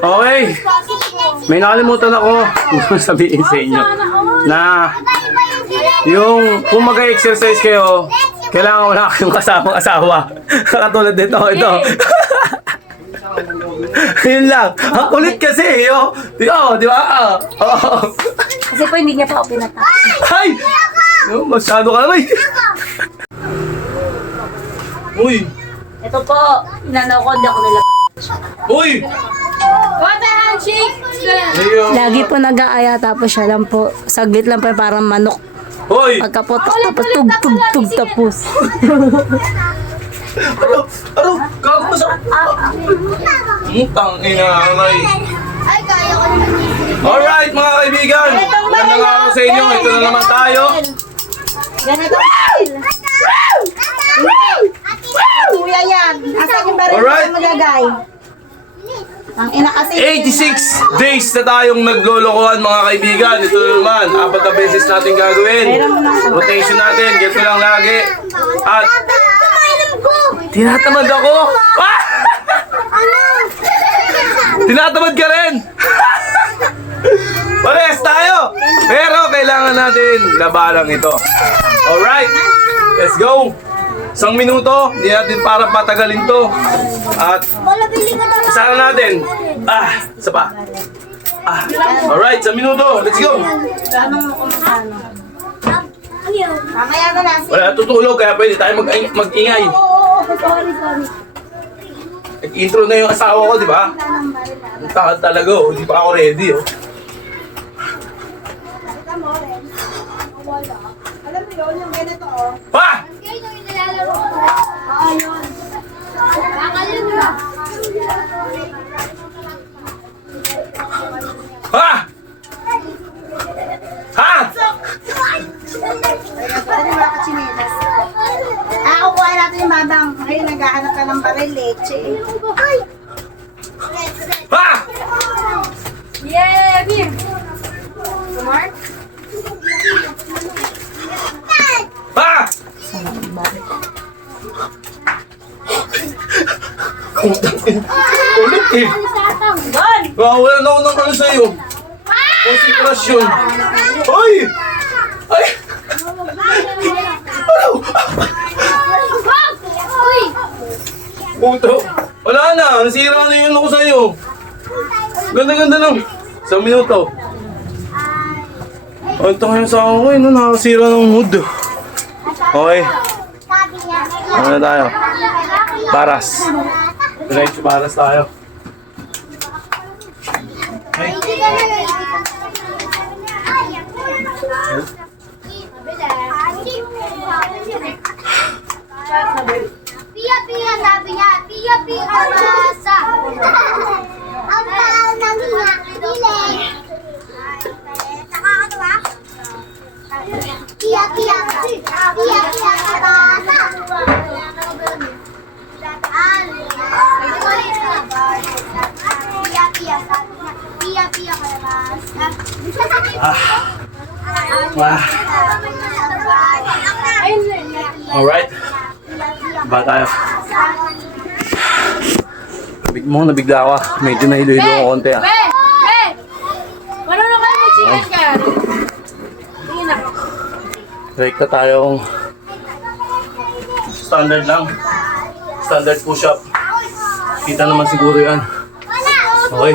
Okay. May nakalimutan ako. Gusto sabihin sa inyo. Na yung kung mag-exercise kayo, kailangan wala kayong kasamang asawa. Katulad dito, ito. Yun lang. Ang kulit kasi, yo. Di ba? Kasi po hindi niya pa ako pinatapos. Ay! Masyado ka naman. Uy! Ito po, inanaw ko, hindi ako nilabas. Uy! What the handshake? Ayun. Lagi po nag-aaya tapos siya lang po. Saglit lang po parang manok. Uy! Pagkaputok tapos tug tapos. Ano? Gago mo sa... Tang ina, aray. Ay, kaya ko naman. Alright, mga kaibigan. Magandang araw sa inyo. Ito na naman tayo. Ganito. Kuya yan. Asan yung baril Alright. na magagay? Ang ina kasi. 86 days na tayong naglolokohan, mga kaibigan. Ito na naman, 4 na beses natin gagawin. Rotation natin, ganito lang lagi. At tinatamad ako. Ah! Tinatamad ka rin. Parehas tayo. Pero kailangan natin labanan ito. Alright, let's go. 1 minuto, hindi natin para patagalin to. At isa na natin. Isa pa. Alright, 1 minuto, let's go. Mamaya na lang. Wala tutulog, kaya pwede tayo mag-ingay. Sorry. Nag-intro na yung asawa ko, di ba? Ang takad talaga, oh. Hindi pa ako ready, oh. Alam mo yun, yung ganito, oh. Ha! Ha! Ha! Ano yung mga kachinelas? Kukuha natin yung babang. Ngayon, naghahanap ka ng baril, leche. Ay! Ha! Yeah, beer. Smart? Ha! Ulit eh. Wala na ako ng ano sa'yo. Konsentrasyon. Ay! Ay! Ano? Puto. Wala na. Nasira na yun ako sa'yo. Ganda-ganda lang. 1 minuto. Ang tangin sa akin ko eh. Nakasira ng mood. Okay. Ano na tayo? Baras. Diretso baras tayo. Okay. Pia, sabi niya. Pia, masa. Ang paan ng hiya. Dilig. Nakakatawa? Pia, masa. Pia, Wah. Alright. Ba tayo? Nabigla ako. Medyo nahilo-hilo ako konti ah. Marunong kayo mag-chicken ka. Tingin na. Direkta tayong standard lang. Standard push-up. Kita naman siguro yan. Okay.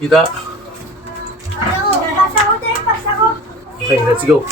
Kita. Okay, let's go.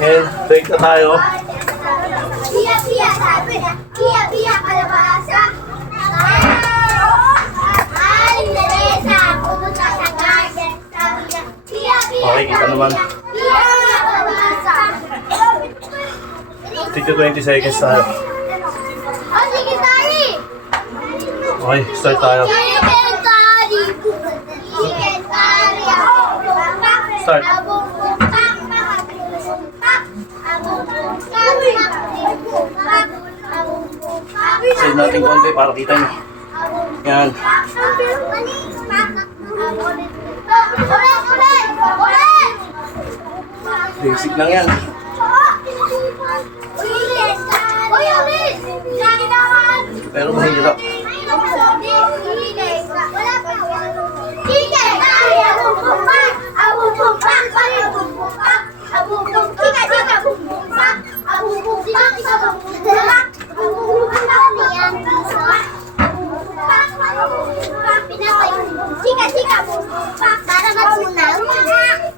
And break na tayo. Pia, sabi niya. Pia, kalabasa. Ay, Teresa, pumunta sa garden. Sabi niya, Pia, Okay, kita naman. Pia, kalabasa. Tigto 20 seconds tayo. Oh, sige, Tari! Okay, start tayo. Chicken curry! Chicken curry! Start. Save natin konti para kita nyo. Yan. Basic lang yan. Pero mahirap. Chika, para matunaw. Matunaw.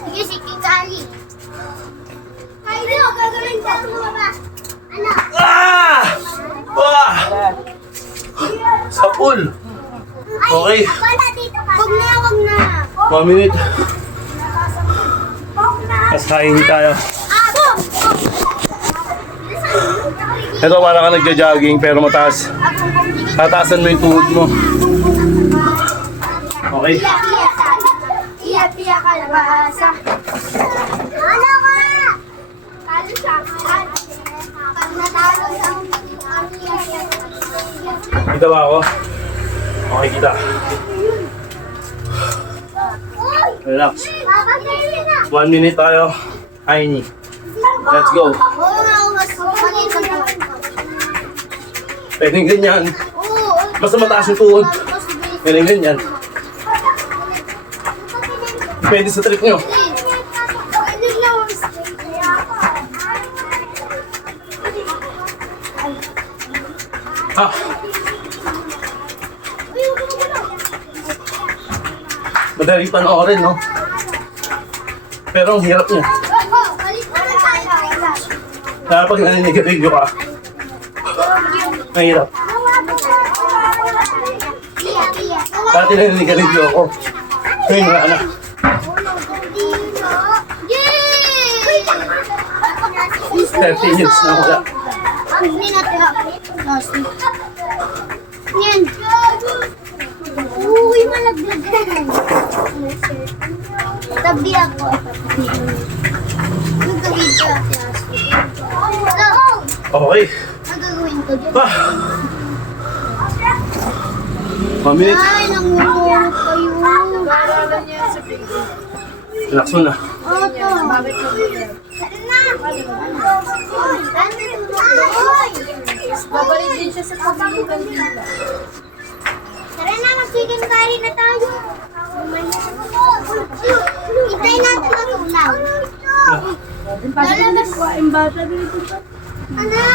Sige, sige, kali. Kayo, gagawin ko ba? Ano? Ah! Ah! Sa pool. Okay. Wala dito ka. Wag na. 1 minute. Tapos kain tayo. Ito para ka nagja-jogging pero mataas. Tataasan mo yung tuhod mo. Okay. Iya, kalabasa. Ano ka? Kali sa akin. Pag natalo sa Kita ba ako? Okay, kita. Relax. 1 minute tayo. Tiny. Let's go. Pwedeng ganyan. Basta mataas yung tuhod. Pwedeng ganyan. Pwede sa trip nyo. Ah. Madali panoorin, no? Pero ang hirap niya. Kaya pag naninigarilyo ka, mahirap. Dati naninigarilyo ako. Ngayon wala na. 30 years na wala. Yan. Uy, malaglag. Tabi ako. Nagkagid ka. Okay. Ang gagawin ko dyan. Ah. 1 minute. Ay, nangungulog kayo. Relax mo na. Oto. Babalik din siya sa pagkakugan nila. Tara na, mag-chicken curry na tayo. Hintay natin matunaw. Lalabas. Imbasa dito pa. Ana!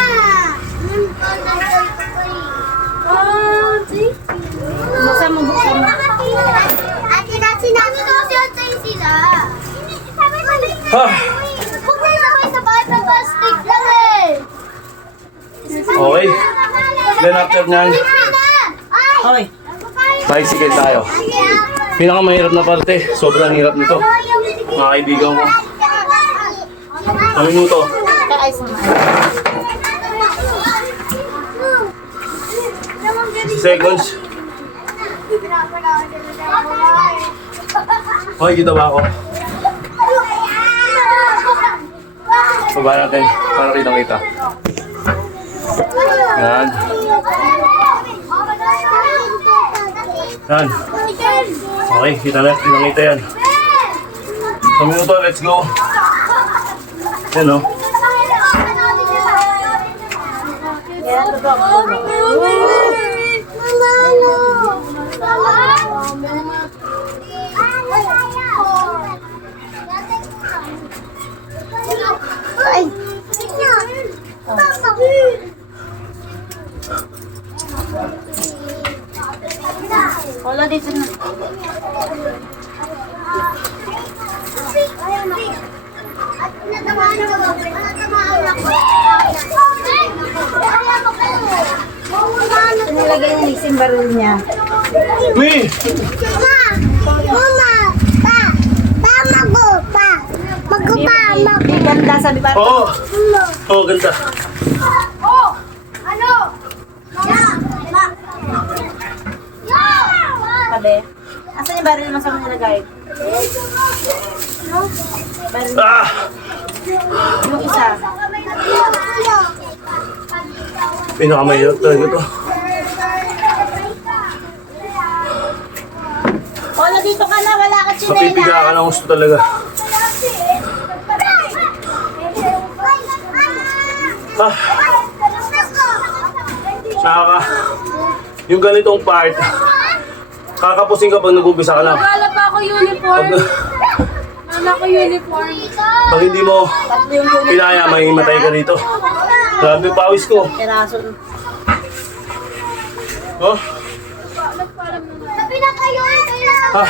Buksan mo. Ate na, sinabi ko si Antay sila. Ah. Huwag na sabay-sabay sa plastic lang eh. Okay. Then after nyan, Ay! 5 tayo. Pinakamahirap na parte. Sobrang hirap nito. Mga kaibigan ko. 1 minuto. 60 seconds. Okay, kita ba ako? Baba natin para kita. Yan. Yan. Okay, kita yan. 1 minuto, let's go. Yan o. Ay! Wala dito na. Nilagay niya yung baril niya. Mi! Di ganda sabi ba? Oo! Oo, ganda. Sabi. Asan yung baril mo sa mga nilagay? Baril Ah! yung isa. Pinakamahirap talaga to. Wala dito ka na, wala ka Mapipiga ka ng gusto talaga. Ah! Nakaka... Yung ganitong part, kakapusin ka pag nag-umpisa ka na. Wala pa ako uniform. Wala ko uniform. Pag hindi mo pinaya, may matay ka rito. Grabe yung pawis ko. Peraso. Oh, ah,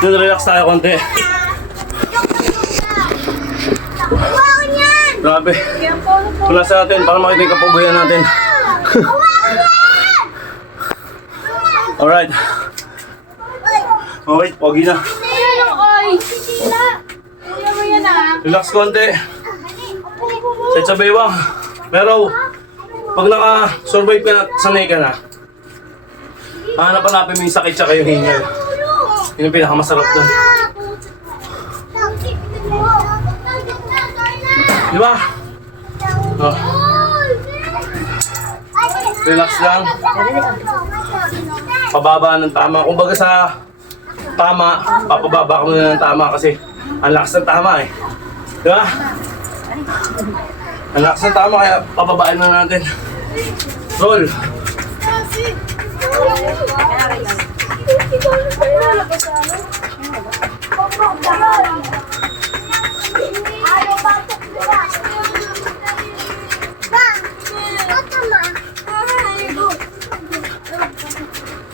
dun relax tayo konti. Grabe. Tula sa natin para makita yung kapugayan natin. Alright. Okay, pogi na. Oy! Kuya mo yan ah. Relax konti. Set sa bewang. Pero, pag naka-survive ka na, sanay ka na. Hanap-hanapin mo yung sakit tsaka yung hingal. Yun yung pinakamasarap doon. Di ba? Oh, relax lang. Pababa ng tama. Kung baga sa tama, papababa ko na ng tama kasi ang lakas ng tama eh. Di ba? Ang lakas ng tama kaya pababain na natin. Roll.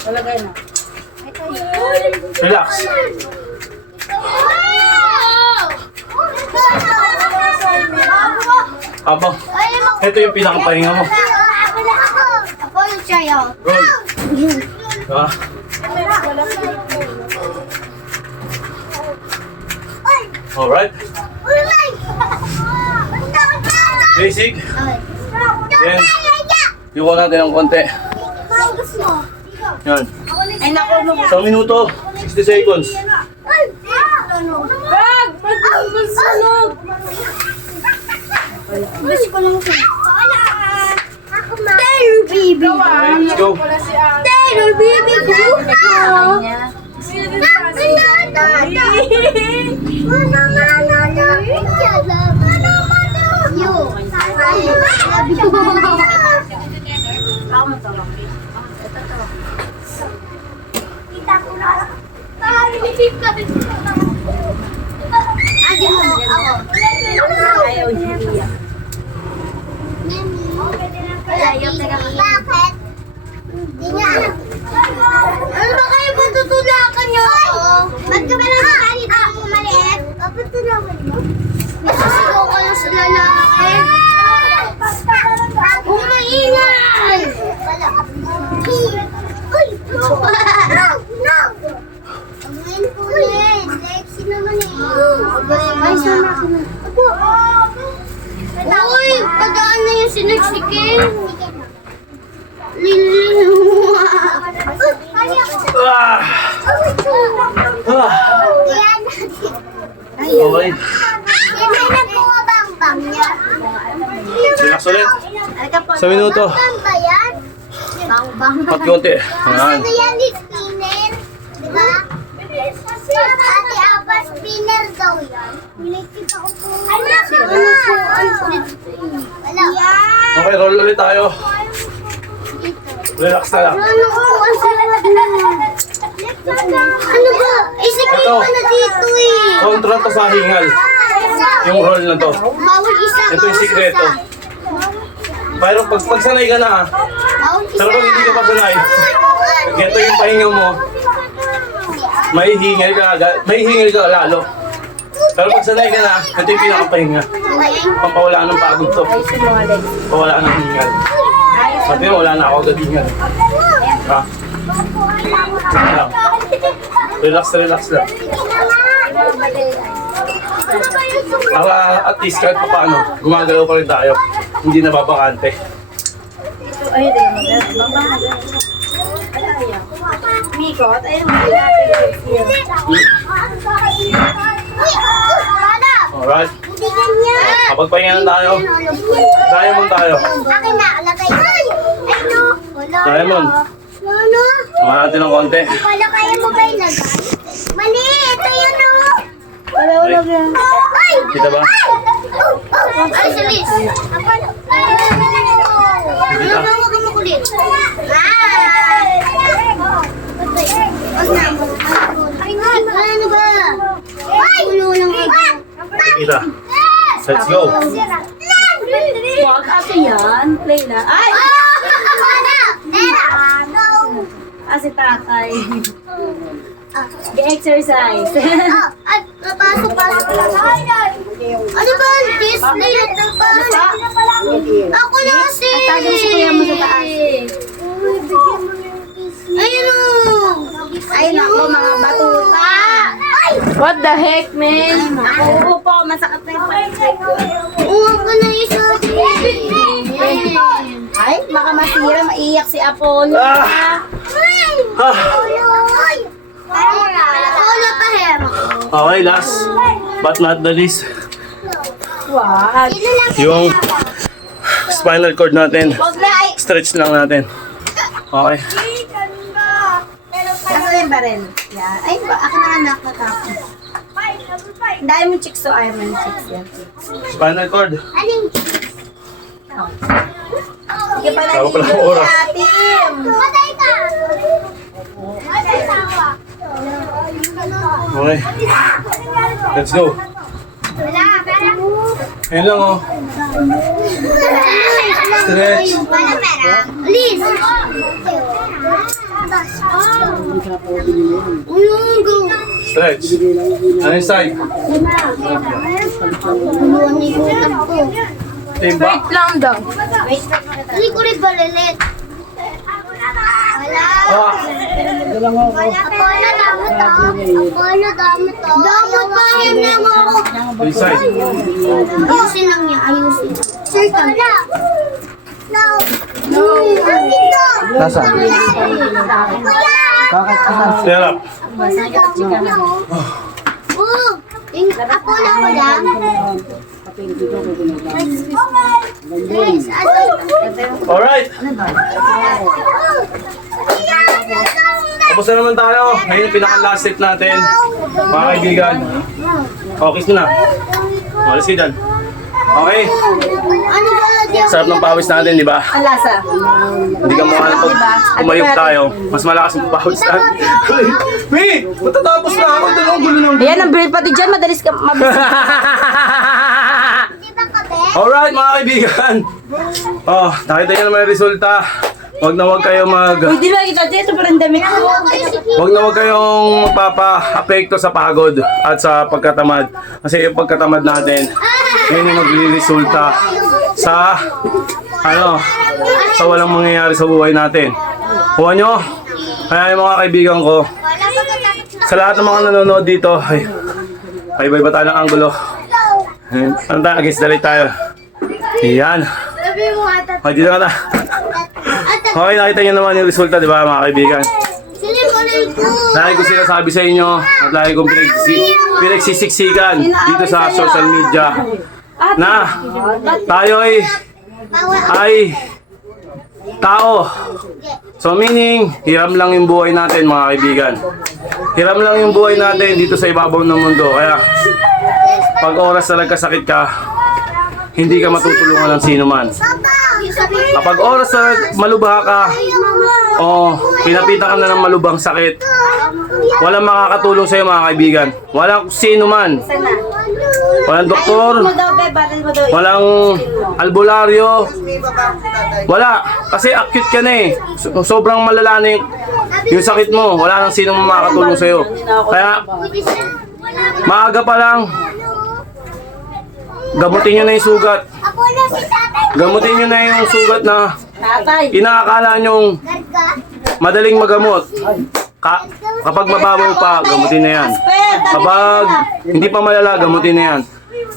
Talagay na. Relax. Abang, ito yung pinakapahinga mo. Ako yung sayo. Roll. Ah, alright. Basic. Then, iwan natin ng konti. Yan. Ay naku mo. 1 minuto, 60 seconds. Bag! Magsunog! Gusto ko lang siya. Taylor baby. Okay, let's go. Taylor baby ko. Niya. Ako mo tawag. Ito tawag. Ayaw niya. Bakit? Hindi niya alam. Ano ba kayo matutulakan niyo? Ba't ka ba lang kahit ang maliit? Matutulakan mo? Nasisigaw ka lang sa lalaki. Huwag maingay! Wala. Uy! No! No! Pagmain po ulit. Lexi naman eh. Ay, sama ka na. Uy! Padaan na yung sinagsikin. Liliwa. Ah! Ah! Yan. Okay. May nagbuwabang-bang niya. Relax ulit. 1 minuto. Bang ba yan? Bang-bang. Pat konti. Yan. Ano yan ni spinner? Diba? Ate Apa, spinner daw yan. Pinagkita ko po. Ano po? Wala. Yan. Okay, roll ulit tayo. Relax na lang. Ano po? Ano ba? Isikli Ito. pa na dito eh. Kontra to sa hingal. Yung roll na to. Bawal isa. Ito yung sikreto. Pero pag sanay ka na ha. Pero pag hindi ka pa sanay, ganito yung pahinga mo. Mahihingal ka lalo. Pero pag sanay ka na, ito yung pinakapahinga. Pampawala ng pagod to. Pawala ng hingal. Sabi mo, wala na ako agad hingal. Ha? Sige lang. Relax lang. At least kahit pa paano, gumagalaw pa rin tayo. Hindi na babakante. Mikot, ayun mo natin. Alright. Kapag pahinga na tayo, diamond tayo. Akin na, lagay. Ay, no. Wala. Diamond. Ano? Mga natin ng konti. Wala kaya mo ba ilagay? Mali, ito yun o. Wala yan. Ay! Kita ba? Ay, salis. Kita. Huwag ka makulit. Ay! Wag na. Ano ba? Ay! Ulo lang ako. Kita. Let's go. Wag kasi yan. Play na. Ay! Kasi tatay. Exercise. Ay, pasok. Ano ba? Disney ito pa. Ako na kasi. Tagay si kuya mo sa taas. Ayun o. Ayun ako, mga batuta. Ay! What the heck, man? Ako po, masakit na yung paligid ko. Uwag ka na isa. Ay, baka masira, maiyak si Apollo. Ah! Ay! Wala pa hem. Okay, last but not the least, Wag. yung spinal cord natin. Wag na, ay. Stretch lang natin. Okay. Ako yung baril. Yan. Ay, ako na anak na tapos. Diamond chicks to Iron chicks yan. Spinal cord. Aling Sige pa Tawag pa lang nalilito oras. si Atim. patay ka. Patay ka ako. Okay. Let's go. Wala, pera. Ayun lang oh. Stretch. Wala pera. Please. Go. Stretch. Ano yung side? Timba. Lang daw. Hindi ko rin balilit. Wala. Ah. Apollo, damot ako. Apollo, damot ako. Damot pa, yun na mo ako. Yung side. Ayusin lang niya, ayusin. Sir, wala. No. No. Nasa? Bakit ka na? Stand up. Oh, yung Apollo ko lang. Guys, Alright. Tapos na naman tayo. Ngayon yung pinaka-last step natin. Mga kaibigan. Okay na. Let's get done. Okay. ano ba? Sarap ng pawis natin, di ba? Ang lasa. Hindi ka mukha na pag umayok tayo. Mas malakas yung pawis natin. Hey! Matatapos na ako. Ito lang gulo ng Ayan, ang braille pati dyan. Madalis ka mabilis. Di ba kape? Alright mga kaibigan. Oh, nakita niyo naman yung resulta. Huwag na huwag kayo Uy, di ba kita dyan? Ito parang damit ko. Huwag kayong magpapa-apekto sa pagod at sa pagkatamad. Kasi yung pagkatamad natin, yun yung magliresulta sa sa walang mangyayari sa buhay natin. Kuha nyo? Kaya yung mga kaibigan ko, sa lahat ng mga nanonood dito, ay iba-iba tayo ng angulo. Ano tayo? Against the light tayo. Yan. Sabi mo ata. Okay, dito ka na. Okay, nakita nyo naman yung resulta, di ba mga kaibigan? Sinimulan ko. Lagi ko sinasabi sa inyo at lagi kong pinagsisiksikan dito sa social media na tayo ay tao. So meaning, hiram lang yung buhay natin mga kaibigan. Hiram lang yung buhay natin dito sa ibabaw ng mundo. Kaya pag oras na nagkasakit ka, hindi ka matutulungan ng sino man. Kapag oras na malubha ka, o pinapita ka na ng malubhang sakit, walang makakatulong sa'yo mga kaibigan. Walang sino man. walang doktor, Ayun mo daw, be, batil mo daw. walang albularyo. Wala, kasi acute ka na eh. Sobrang malala na yung sakit mo. Wala nang sinong makakatulong sa'yo. Kaya, maaga pa lang, gamutin nyo na yung sugat. Ako na si tatay. Gamutin nyo na yung sugat na Tatay. inaakala nyong Garga. madaling magamot. Kapag mababaw pa, gamutin na yan. Kapag hindi pa malala, gamutin na yan.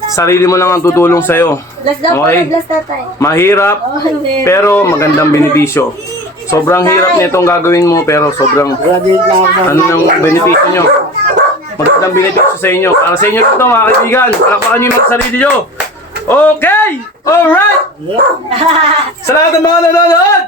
Sarili mo lang ang tutulong sa'yo. Bless daw po, Okay? bless tatay. Mahirap, pero magandang benepisyo. Sobrang hirap nitong gagawin mo, pero sobrang ano ng benepisyo nyo. Magandang benepisyo sa inyo. Para sa inyo ito, mga kaibigan. Palakpakan nyo yung mga sarili nyo. Okay! Alright! Sa lahat ng mga nanonood!